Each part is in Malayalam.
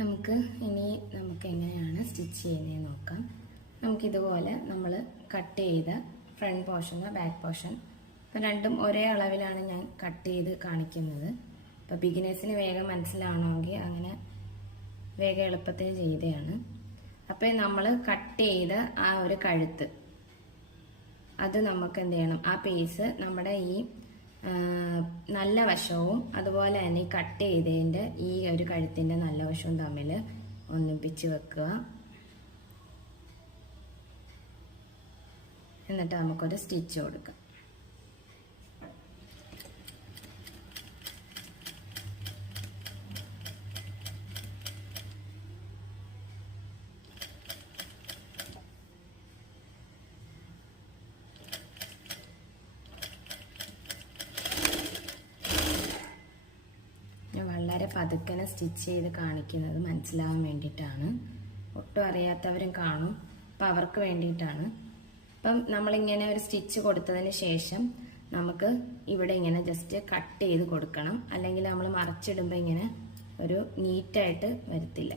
നമുക്ക് എങ്ങനെയാണ് സ്റ്റിച്ച് ചെയ്യുന്നത് നോക്കാം. നമുക്കിതുപോലെ നമ്മൾ കട്ട് ചെയ്ത ഫ്രണ്ട് പോർഷൻ ബാക്ക് പോർഷൻ ഇപ്പം രണ്ടും ഒരേ അളവിലാണ് ഞാൻ കട്ട് ചെയ്ത് കാണിക്കുന്നത്. അപ്പോൾ ബിഗിനേഴ്സിന് വേഗം മനസ്സിലാവണമെങ്കിൽ അങ്ങനെ വേഗം എളുപ്പത്തിന് ചെയ്തതാണ്. അപ്പോൾ നമ്മൾ കട്ട് ചെയ്ത ആ ഒരു കഴുത്ത് അത് നമുക്ക് എന്ത് ചെയ്യണം, ആ പീസ് നമ്മുടെ ഈ നല്ല വശവും അതുപോലെ തന്നെ ഈ കട്ട് ചെയ്തതിൻ്റെ ഈ ഒരു കഴുത്തിൻ്റെ നല്ല വശവും തമ്മിൽ ഒന്നിപ്പിച്ച് വെക്കുക. എന്നിട്ട് നമുക്കൊരു സ്റ്റിച്ച് കൊടുക്കാം. വളരെ പതുക്കനെ സ്റ്റിച്ച് ചെയ്ത് കാണിക്കുന്നത് മനസ്സിലാവാൻ വേണ്ടിയിട്ടാണ്. ഒട്ടും അറിയാത്തവരും കാണും, അപ്പം അവർക്ക് വേണ്ടിയിട്ടാണ്. അപ്പം നമ്മളിങ്ങനെ ഒരു സ്റ്റിച്ച് കൊടുത്തതിന് ശേഷം നമുക്ക് ഇവിടെ ഇങ്ങനെ ജസ്റ്റ് കട്ട് ചെയ്ത് കൊടുക്കണം. അല്ലെങ്കിൽ നമ്മൾ മറച്ചിടുമ്പോൾ ഇങ്ങനെ ഒരു നീറ്റായിട്ട് വരത്തില്ല.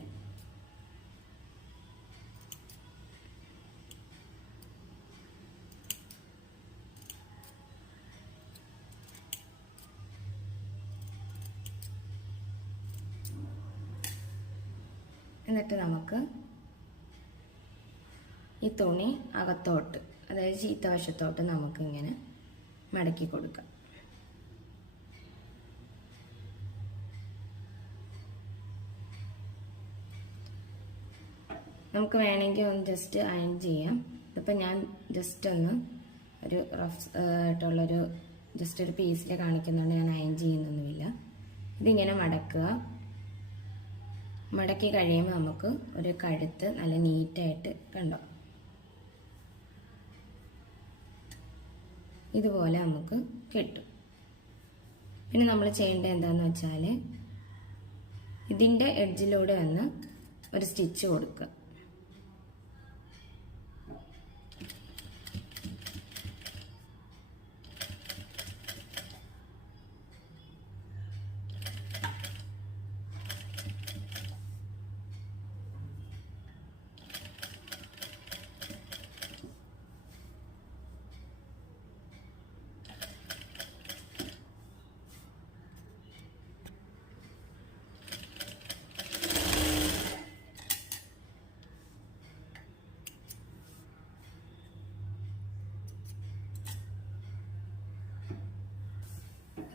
എന്നിട്ട് നമുക്ക് ഈ തുണി അകത്തോട്ട്, അതായത് ചീത്ത വശത്തോട്ട് നമുക്കിങ്ങനെ മടക്കി കൊടുക്കാം. നമുക്ക് വേണമെങ്കിൽ ഒന്ന് ജസ്റ്റ് അയൺ ചെയ്യാം. ഇതിപ്പോൾ ഞാൻ ജസ്റ്റ് ഒന്ന് ഒരു റഫ് ആയിട്ടുള്ളൊരു ജസ്റ്റ് ഒരു പീസിൽ കാണിക്കുന്നുണ്ട്, ഞാൻ അയൺ ചെയ്യുന്നൊന്നുമില്ല. ഇതിങ്ങനെ മടക്കുക. മടക്കി കഴിയുമ്പോൾ നമുക്ക് ഒരു കഴുത്ത് നല്ല നീറ്റായിട്ട് കണ്ടോ, ഇതുപോലെ നമുക്ക് കിട്ടും. പിന്നെ നമ്മൾ ചെയ്യേണ്ടത് എന്താണെന്ന് വെച്ചാൽ ഇതിൻ്റെ എഡ്ജിലൂടെ ഒന്ന് ഒരു സ്റ്റിച്ച് കൊടുക്കുക.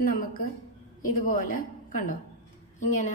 നമുക്ക് ഇതുപോലെ കണ്ടോ, ഇങ്ങനെ